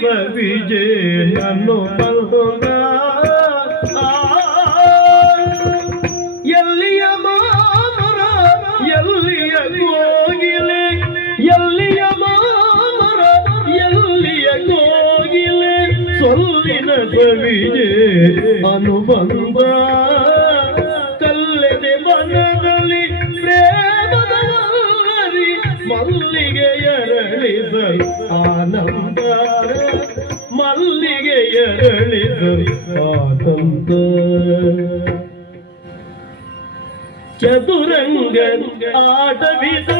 ಸವಿಜೆ ನನ್ನು ಬಂದ ಎಲ್ಲಿಯ ಮಾಮರ ಎಲ್ಲಿಯ ಕೋಗಿಲೆ ಎಲ್ಲಿಯ ಮಾಮರ ಎಲ್ಲಿಯ ಕೋಗಿಲೆ ಸೊಲ್ಲಿನ ಸವಿಜೆ ಅನುಬಂಧ ಕಲ್ಲೆದೆ ಮನದಲ್ಲಿ ಪ್ರೇಮದ ಮಲ್ಲಿಗೆ ಎರಳಿದ ಆನಂದ ಮಲ್ಲಿಗೆ ಎರಳಿದ ಆನಂದ ಚದುರಂಗ ಆಟವಿದು